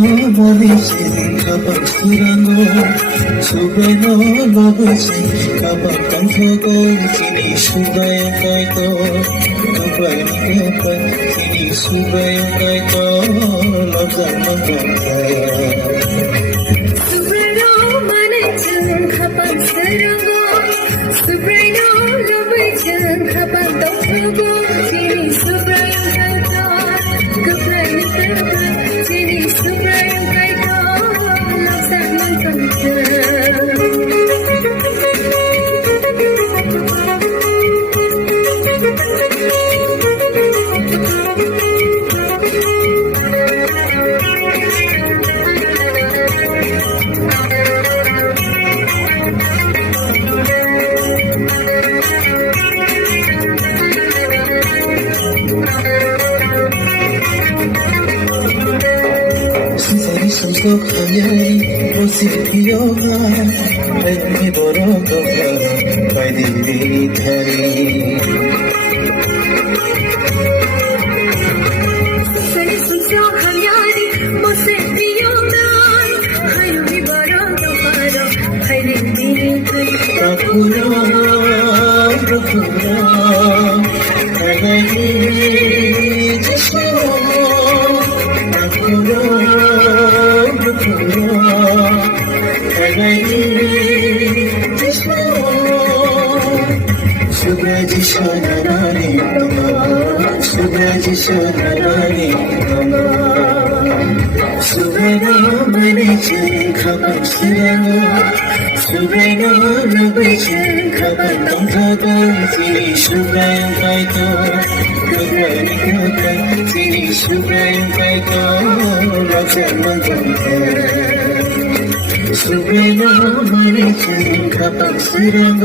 머리지 가방 쓰라고 수배너 러브지 가방 깡서고 지니 수배요 가이도 가방 가방 지니 수배요 가이도 러브장 만감다 수배로 만해준 가방 쓰라고 수배로 러브지 가방 깡서고 지니 수배요 가이도 가방 가방 지니 수배요 가이도 러브장 만감다 속하니 모습 비어가 왠지 벌어가가 발디디 타리 속하니 모습 비어가 하루이 벌어가가 발디디 타리 바꾸라 가가니 지시오 바꾸라 수가지 셔나라니 수가지 셔나라니 수가나 만해진 가방 쓰라고 수가나 러브진 가방 똥타고 수가양 가이도 그러니 그러니 수가양 가이도 러브장만 감다 수배너 머리진 가방 쓰라고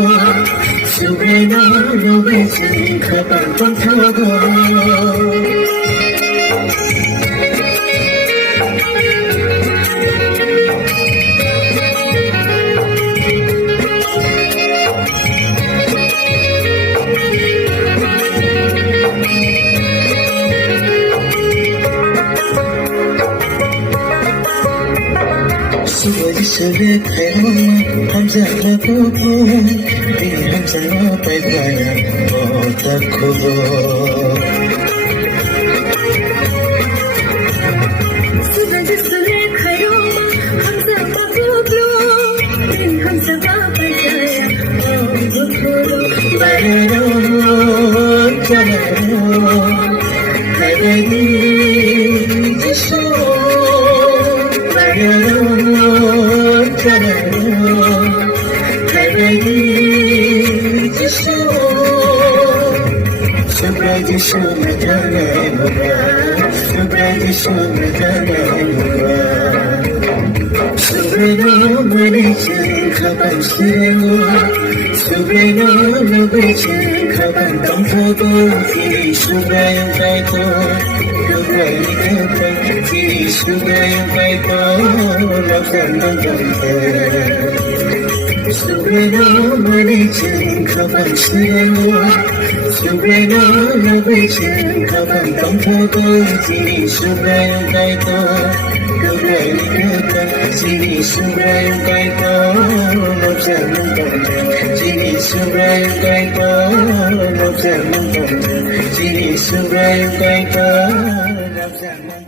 수배너 러브진 가방 똥타고 수고지서의 배움 함자나 보고 이 함자나 발가야 못하고 수고지서의 배움 함자나 보고 이 함자나 발가야 못하고 말하러 자라러 가다니 지소 말하러 수백이 숨을 달래보라 수백이 숨을 달래보라 수백이 머리진 가방 쓰고 수백이 러브진 가방 똥타고 이 수백이 가이도 그거이 그거이 이 수백이 가이도 러브장만 감다 수배너 머리진 가방 쓰라고 수배너 러브진 가방 똥타고 지니 수배요 가이도 그거이 그거이 수배요 가이도 러브장만 감다 지니 수배요 가이도 러브장만 감다 지니 수배요 가이도 러브장만